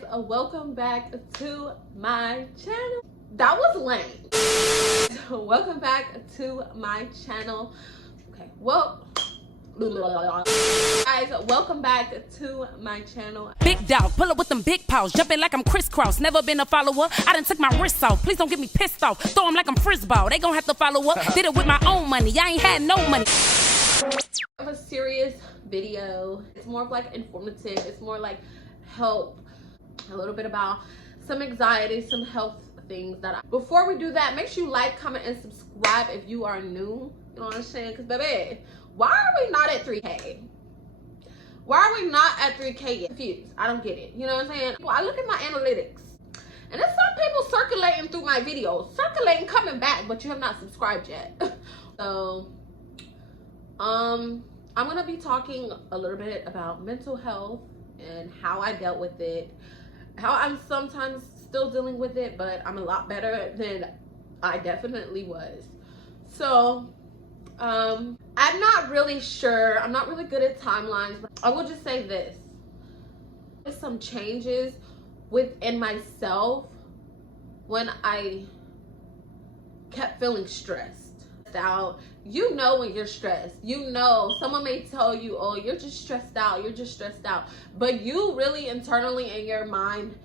guys, welcome back to my channel. That was lame. Welcome back to my channel. Okay, well, guys, welcome back to my channel. Big dog, pull up with them big paws, jumping like I'm crisscross. Never been a follower, I done took my wrists off. Please don't get me pissed off, throw them like I'm frisball. They gon' have to follow up, did it with my own money, I ain't had no money. Of a serious video. It's more of like informative, it's more like help, a little bit about some anxiety, some health things before we do that, make sure you like, comment, and subscribe if you are new. You know what I'm saying? Because baby, why are we not at 3K? Why are we not at 3K yet? Confused. I don't get it. You know what I'm saying? Well, I look at my analytics and there's some people circulating through my videos, circulating, coming back, but you have not subscribed yet. So I'm gonna be talking a little bit about mental health and how I dealt with it, how I'm sometimes still dealing with it, but I'm a lot better than I definitely was. So I'm not really sure, I'm not really good at timelines, but I will just say this: there's some changes within myself when I kept feeling stressed out. You know when you're stressed, you know, someone may tell you, oh, you're just stressed out, you're just stressed out, but you really internally in your mind,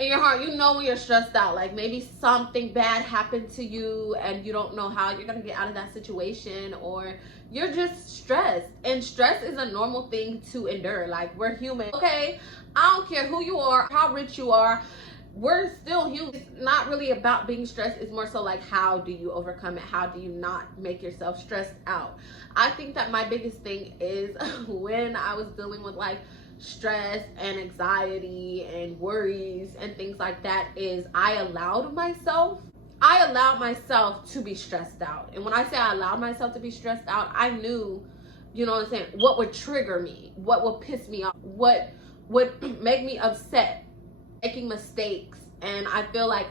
in your heart, you know when you're stressed out. Like maybe something bad happened to you and you don't know how you're gonna get out of that situation, or you're just stressed. And stress is a normal thing to endure. Like, we're human, okay? I don't care who you are, how rich you are, we're still human. It's not really about being stressed, it's more so like, how do you overcome it? How do you not make yourself stressed out? I think that my biggest thing is when I was dealing with like stress and anxiety and worries and things like that, is I allowed myself to be stressed out. And when I say I allowed myself to be stressed out, I knew, you know what I'm saying, what would trigger me, what would piss me off, what would make me upset, making mistakes. And I feel like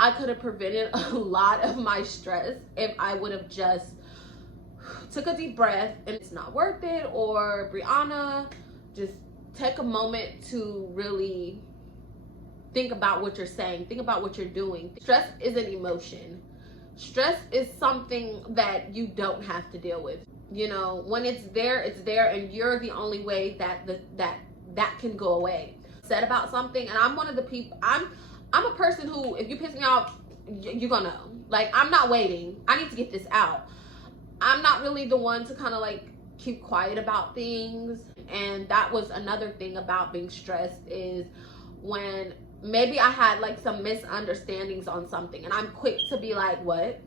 I could have prevented a lot of my stress if I would have just took a deep breath and it's not worth it, or Bri'Rennee, just take a moment to really think about what you're saying, think about what you're doing. Stress is an emotion. Stress is something that you don't have to deal with. You know, when it's there, and you're the only way that can go away. Said about something, and I'm one of the people, I'm a person who, if you piss me off, you're gonna know. Like, I'm not waiting, I need to get this out. I'm not really the one to kind of like keep quiet about things. And that was another thing about being stressed, is when maybe I had like some misunderstandings on something and I'm quick to be like, what?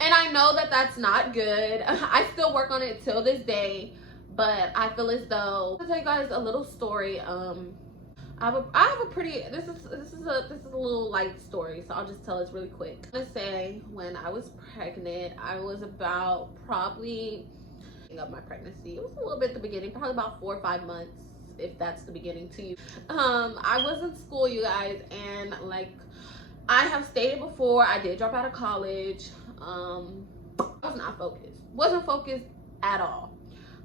And I know that that's not good. I still work on it till this day, but I feel as though, I'll tell you guys a little story. I have a pretty, this is a little light story, so I'll just tell this really quick. I'm gonna say, when I was pregnant, I was about probably of my pregnancy, it was a little bit at the beginning, probably about 4 or 5 months, if that's the beginning to you. I was in school, you guys, and like I have stated before, I did drop out of college. I was not focused, wasn't focused at all.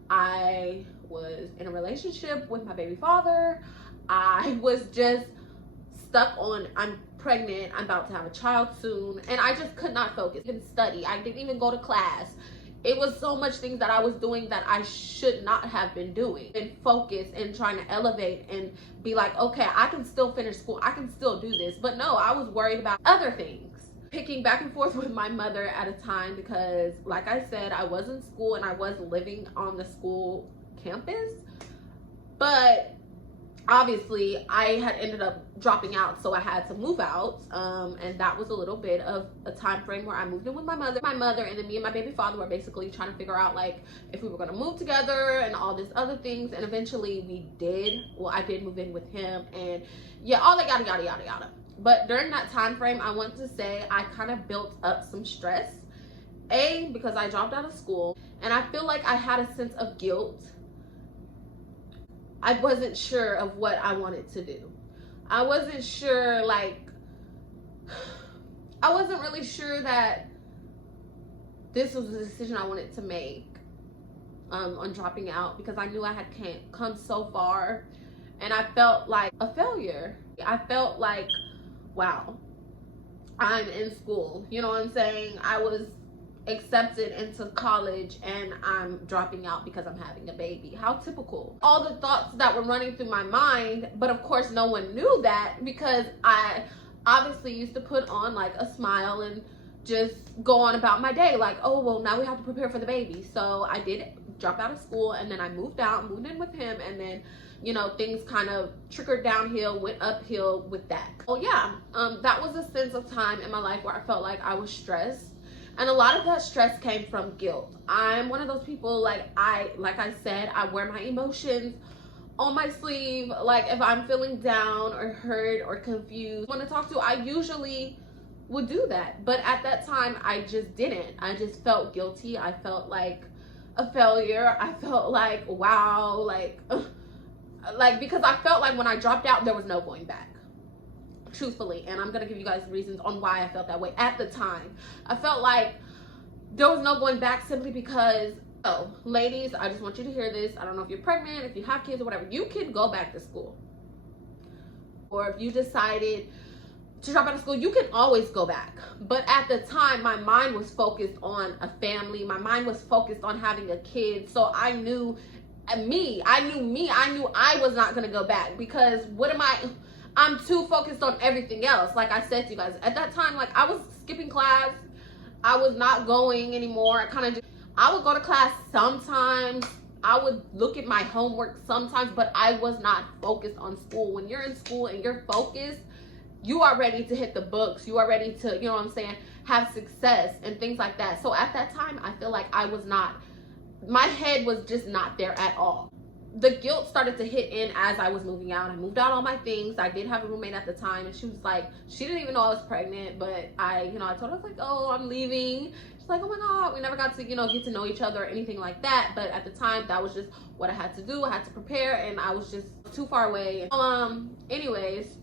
I was in a relationship with my baby father. I was just stuck on, I'm pregnant, I'm about to have a child soon, and I just could not focus. I didn't study, I didn't even go to class. It was so much things that I was doing that I should not have been doing, and focus and trying to elevate and be like, okay, I can still finish school, I can still do this. But no, I was worried about other things. Picking back and forth with my mother at a time, because like I said, I was in school and I was living on the school campus, but obviously I had ended up dropping out, so I had to move out, and that was a little bit of a time frame where I moved in with my mother, and then me and my baby father were basically trying to figure out like if we were going to move together and all these other things. And eventually we did. Well, I did move in with him, and yeah, all that yada yada yada yada. But during that time frame, I want to say I kind of built up some stress, because I dropped out of school, and I feel like I had a sense of guilt. I wasn't sure of what I wanted to do. I wasn't sure, like, I wasn't really sure that this was the decision I wanted to make on dropping out, because I knew I had come so far and I felt like a failure. I felt like, wow, I'm in school, you know what I'm saying? I was accepted into college and I'm dropping out because I'm having a baby. How typical. All the thoughts that were running through my mind, but of course no one knew that because I obviously used to put on like a smile and just go on about my day like, oh well, now we have to prepare for the baby. So I did drop out of school, and then I moved in with him, and then, you know, things kind of trickled downhill, went uphill with that. Oh yeah, that was a sense of time in my life where I felt like I was stressed. And a lot of that stress came from guilt. I'm one of those people, like I said, I wear my emotions on my sleeve. Like if I'm feeling down or hurt or confused, want to talk to, I usually would do that. But at that time, I just didn't. I just felt guilty. I felt like a failure. I felt like, wow, like because I felt like when I dropped out, there was no going back. Truthfully, and I'm gonna give you guys reasons on why I felt that way at the time. I felt like there was no going back simply because, oh, ladies, I just want you to hear this. I don't know if you're pregnant, if you have kids or whatever, you can go back to school. Or if you decided to drop out of school, you can always go back. But at the time, my mind was focused on a family. My mind was focused on having a kid. So I knew I was not gonna go back because I'm too focused on everything else. Like I said to you guys, at that time, like I was skipping class. I was not going anymore. I would go to class sometimes. I would look at my homework sometimes, but I was not focused on school. When you're in school and you're focused, you are ready to hit the books. You are ready to, you know what I'm saying, have success and things like that. So at that time, I feel like my head was just not there at all. The guilt started to hit in as I was moving out. I moved out all my things. I did have a roommate at the time, and she was like, she didn't even know I was pregnant, but I told her, like, oh, I'm leaving. She's like, oh my God, we never got to, get to know each other or anything like that. But at the time, that was just what I had to do. I had to prepare, and I was just too far away. Anyways,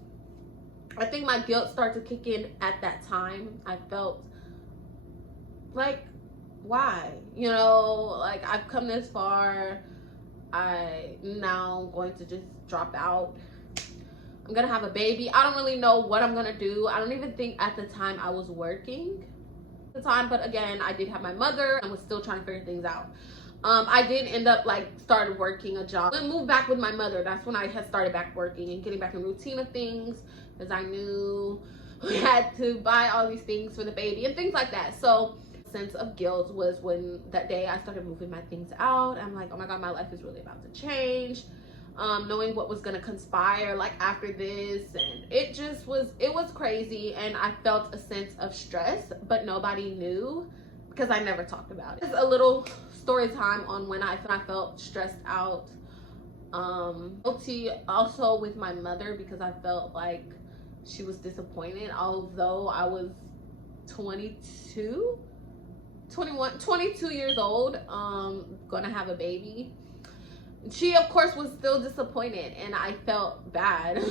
I think my guilt started to kick in at that time. I felt like, why? Like I've come this far. I now going to just drop out. I'm gonna have a baby. I don't really know what I'm gonna do. I don't even think at the time I was working at the time, but again, I did have my mother and was still trying to figure things out. I did end up started working a job. Then moved back with my mother. That's when I had started back working and getting back in routine of things, because I knew we had to buy all these things for the baby and things like that. So sense of guilt was when that day I started moving my things out. I'm like, oh my God, my life is really about to change. Knowing what was gonna conspire after this, and it was crazy, and I felt a sense of stress, but nobody knew because I never talked about it. It's a little story time on when I felt stressed out. Guilty also with my mother because I felt like she was disappointed, although I was 22 years old, gonna have a baby. She of course was still disappointed, and I felt bad.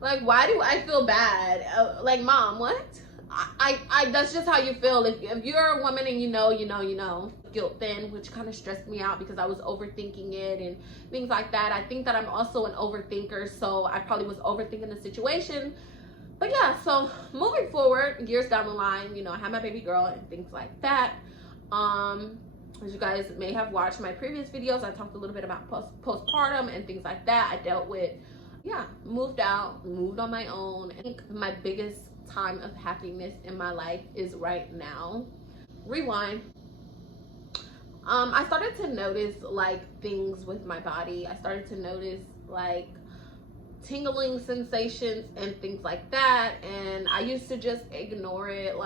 Like, why do I feel bad? Like, Mom, what? I that's just how you feel. If you're a woman and you know. Guilt then, which kind of stressed me out because I was overthinking it and things like that. I think that I'm also an overthinker, so I probably was overthinking the situation. But yeah, so moving forward, years down the line, I had my baby girl and things like that. As you guys may have watched my previous videos, I talked a little bit about postpartum and things like that. I dealt with, moved out, moved on my own. I think my biggest time of happiness in my life is right now. Rewind. I started to notice things with my body. I started to notice tingling sensations and things like that, and I used to just ignore it.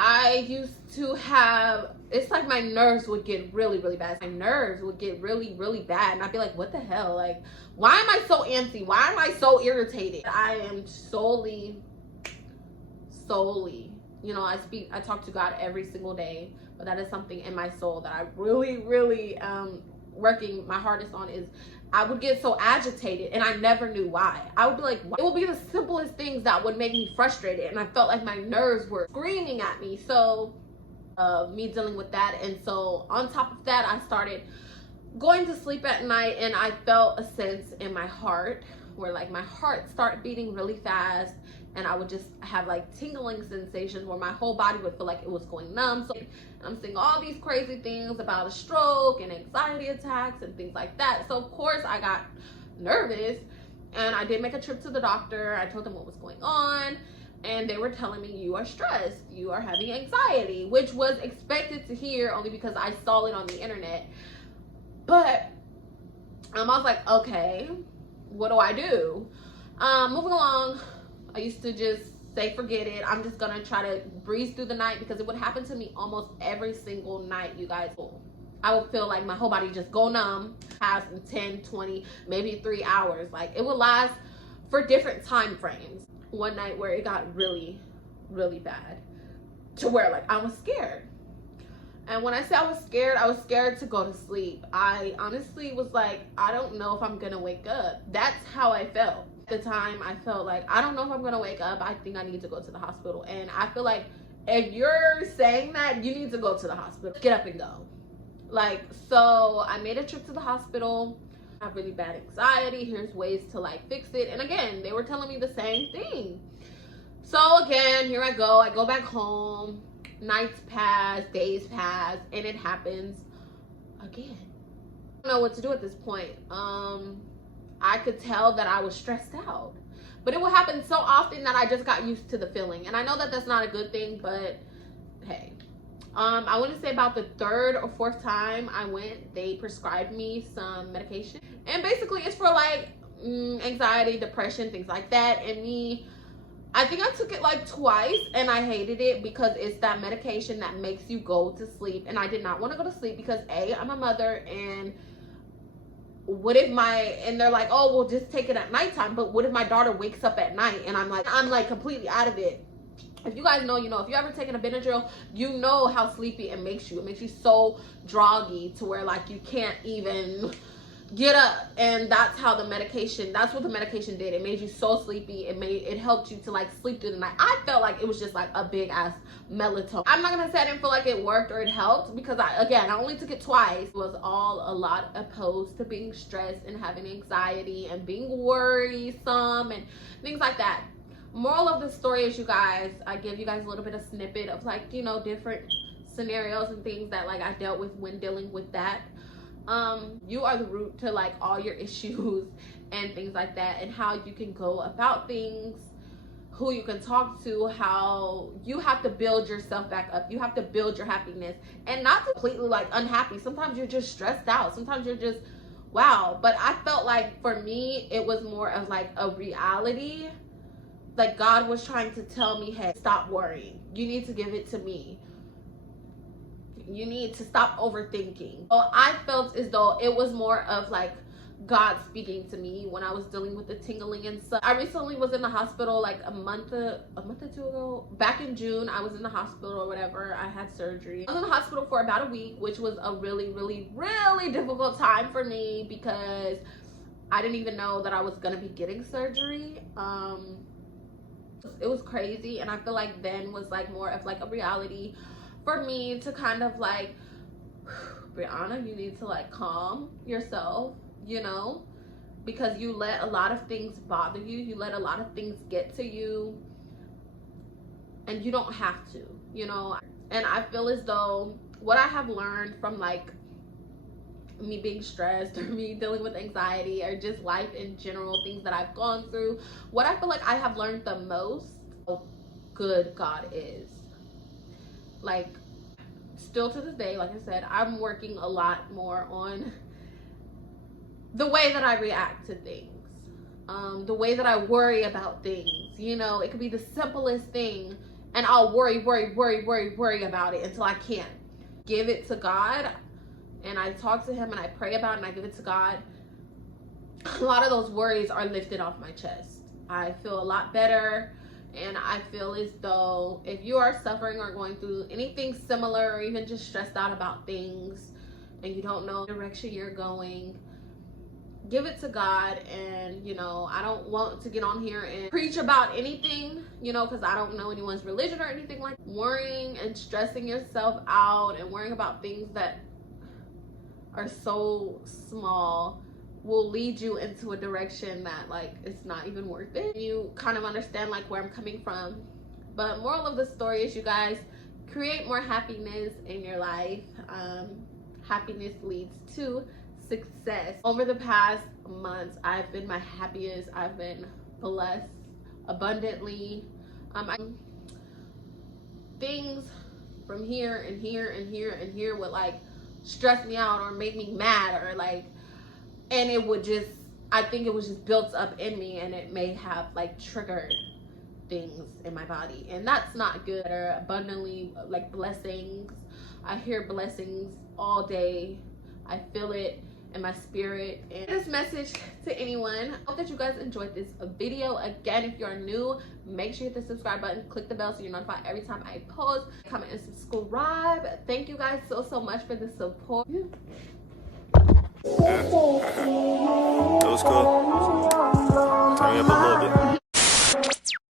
I used to have, it's like my nerves would get really, really bad. My nerves would get really, really bad, and I'd be like, what the hell? Why am I so antsy? Why am I so irritated? I am solely, I talk to God every single day, but that is something in my soul that I really, really working my hardest on. Is I would get so agitated and I never knew why. I would be like, why? It would be the simplest things that would make me frustrated, and I felt like my nerves were screaming at me. So me dealing with that, and so on top of that, I started going to sleep at night, and I felt a sense in my heart where like my heart started beating really fast, and I would just have like tingling sensations where my whole body would feel like it was going numb. So I'm seeing all these crazy things about a stroke and anxiety attacks and things like that. So of course I got nervous, and I did make a trip to the doctor. I told them what was going on, and they were telling me, you are stressed, you are having anxiety, which was expected to hear only because I saw it on the internet. But I was like, okay, what do I do? Moving along, I used to just say, forget it. I'm just gonna try to breeze through the night, because it would happen to me almost every single night, you guys. I would feel like my whole body just go numb, past 10, 20, maybe 3 hours. Like it would last for different time frames. One night where it got really, really bad to where like I was scared. And when I say I was scared to go to sleep. I honestly was like, I don't know if I'm gonna wake up. That's how I felt. At the time, I felt like, I don't know if I'm gonna wake up. I think I need to go to the hospital. And I feel like if you're saying that, you need to go to the hospital. Get up and go. Like, so I made a trip to the hospital. I have really bad anxiety. Here's ways to like fix it. And again, they were telling me the same thing. So again, here I go back home. Nights pass, days pass, and it happens again. I don't know what to do at this point. I could tell that I was stressed out, but it would happen so often that I just got used to the feeling. And I know that that's not a good thing, but hey, I want to say about the third or fourth time I went, they prescribed me some medication, and basically it's for like anxiety, depression, things like that. And me, I think I took it like twice, and I hated it because it's that medication that makes you go to sleep. And I did not want to go to sleep because A, I'm a mother, and what if and they're like, oh, well, just take it at nighttime. But what if my daughter wakes up at night and I'm like completely out of it? If you guys know, you know. If you ever taken a Benadryl, you know how sleepy it makes you. It makes you so droggy to where like you can't even get up. And that's what the medication did. It made you so sleepy. It helped you to like sleep through the night. I felt like it was just like a big ass melatonin. I'm not gonna say I didn't feel like it worked or it helped, because I only took it twice. It was all a lot opposed to being stressed and having anxiety and being worrisome and things like that. Moral of the story is, you guys, I give you guys a little bit of snippet of like, you know, different scenarios and things that like I dealt with when dealing with that. You are the root to like all your issues and things like that, and how you can go about things, who you can talk to, how you have to build yourself back up. You have to build your happiness, and not completely like unhappy. Sometimes you're just stressed out. Sometimes you're just, wow. But I felt like for me, it was more of like a reality. Like God was trying to tell me, hey, stop worrying. You need to give it to me. You need to stop overthinking. So I felt as though it was more of like God speaking to me when I was dealing with the tingling and stuff. I recently was in the hospital like a month or two ago. Back in June, I was in the hospital or whatever. I had surgery. I was in the hospital for about a week, which was a really, really, really difficult time for me, because I didn't even know that I was gonna be getting surgery. It was crazy, and I feel like then was like more of like a reality for me to kind of like, Bri'Rennee, you need to like calm yourself, you know, because you let a lot of things bother you. You let a lot of things get to you, and you don't have to, you know. And I feel as though what I have learned from like me being stressed or me dealing with anxiety or just life in general, things that I've gone through, what I feel like I have learned the most, how good God is. Like, still to this day, like I said, I'm working a lot more on the way that I react to things, the way that I worry about things. You know, it could be the simplest thing, and I'll worry about it until I can't. Give it to God, and I talk to him and I pray about it and I give it to God. A lot of those worries are lifted off my chest. I feel a lot better. And I feel as though if you are suffering or going through anything similar, or even just stressed out about things and you don't know the direction you're going, give it to God. And, you know, I don't want to get on here and preach about anything, you know, because I don't know anyone's religion or anything like that. Worrying and stressing yourself out and worrying about things that are so small will lead you into a direction that like it's not even worth it. You kind of understand like where I'm coming from. But moral of the story is, you guys, create more happiness in your life. Happiness leads to success. Over the past months, I've been my happiest. I've been blessed abundantly. Things from here and here and here and here would like stress me out or make me mad, or like, and it would just, I think it was just built up in me, and it may have like triggered things in my body, and that's not good. Or abundantly, like blessings, I hear blessings all day, I feel it in my spirit. And this message to anyone, I hope that you guys enjoyed this video. Again, if you're new, make sure you hit the subscribe button, click the bell so you're notified every time I post, comment and subscribe. Thank you guys so much for the support. Yeah. That was cool. Turn me up a little bit.